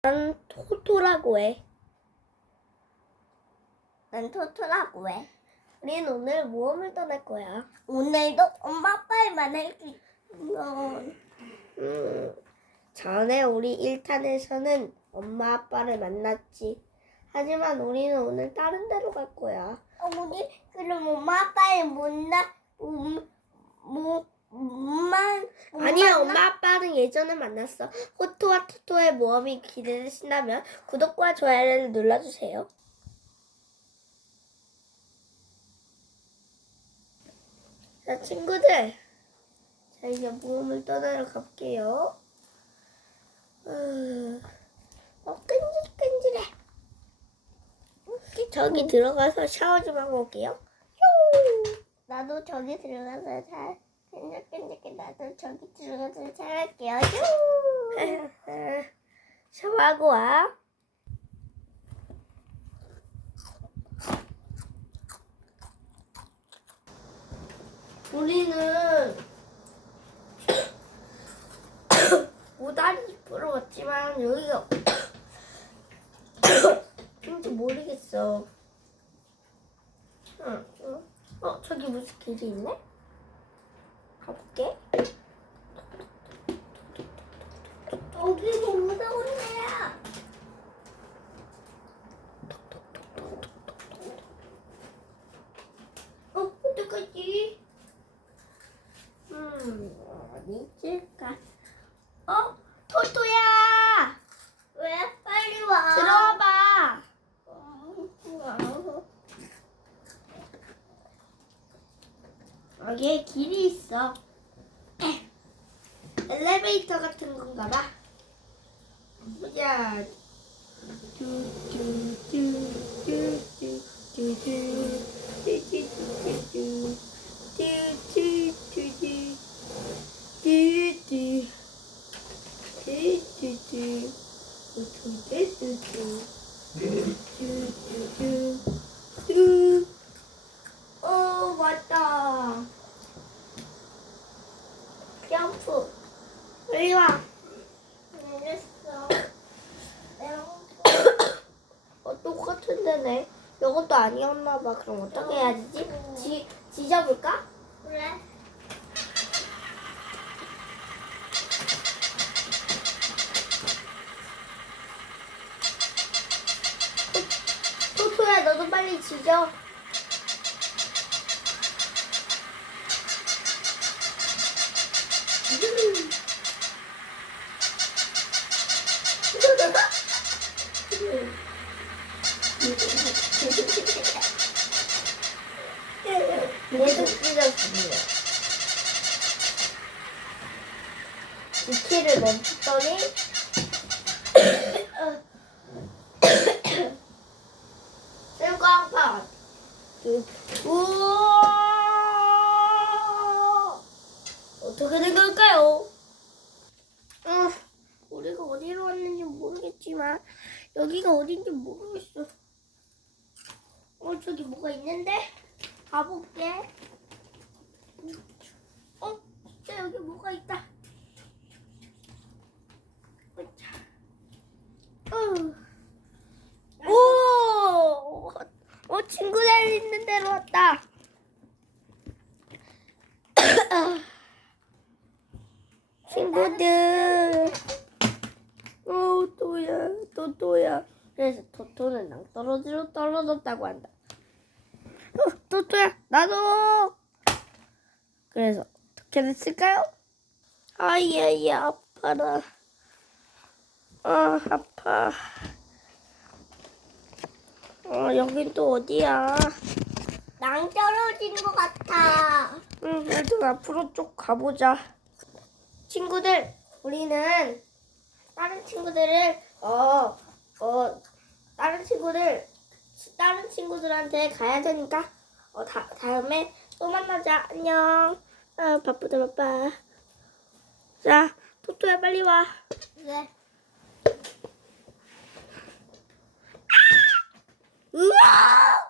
난 토토라고 해. 난 토토라고 해. 우린 오늘 모험을 떠날 거야. 오늘도 엄마 말을 듣는 음, 전에 우리 1탄에서는 엄마 아빠를 만났지. 하지만 우리는 오늘 다른 데로 갈 거야. 어머니 그럼 엄마 아빠의 못나 뭐 뭐만 아니야, 엄마 아빠는 예전에 만났어. 호토와 토토의 모험이 기대되신다면 구독과 좋아요를 눌러주세요. 자, 친구들. 자, 이제 모험을 떠나러 가볼게요. 음, 어, 끈질끈질해. 저기 들어가서 샤워 좀 하고 올게요. 나도 저기 들어가서 잘 끈적끈적해 나도 저기 들어가서 잘할게요. 샤워하고 와. 우리는 오다리 보러 왔지만 여기가 왠지 모르겠어. 어, 저기 무슨 길이 있네? 가볼게. 여기 뭐 무서운 데야. 어, 어떡하지? 음, 어디 있을까? 어, 토토야! 왜 빨리 와? 들어와봐! 여기에 길이 있어. 엘리베이터 같은 건가 봐. 보자. 어 점프. 빨리 와. 알겠어. 어, 똑같은 데네. 이것도 아니었나 봐. 그럼 어떻게 해야 되지? 지, 지져볼까? 그래. 토토야, 너도 빨리 지져. 얘도 찢었습니다. 지키를 멈췄더니 쌤꽝판 우와 어떻게 된 걸까요? 응, 우리가 어디로 왔는지 모르겠지만 여기가 어딘지 모르겠어. 어 저기 뭐가 있는데 가볼게. 어 진짜 여기 뭐가 있다. 어. 오! 어, 친구들 있는 데로 왔다. 친구들. 또 또야. 그래서 토토는 낭떠러지로 떨어졌다고 한다. 어, 토토야, 나도. 그래서 어떻게 됐을까요? 아예, 아파라. 아, 아파. 어, 여긴 또 어디야? 낭 떨어진 것 같아. 응, 일단 앞으로 쭉 가보자. 친구들, 우리는 다른 친구들을, 어, 어, 다른 친구들, 다른 친구들한테 가야 되니까, 어, 다, 다음에 또 만나자. 안녕. 아, 바쁘다, 바빠. 자, 토토야, 빨리 와. 그래. 으아!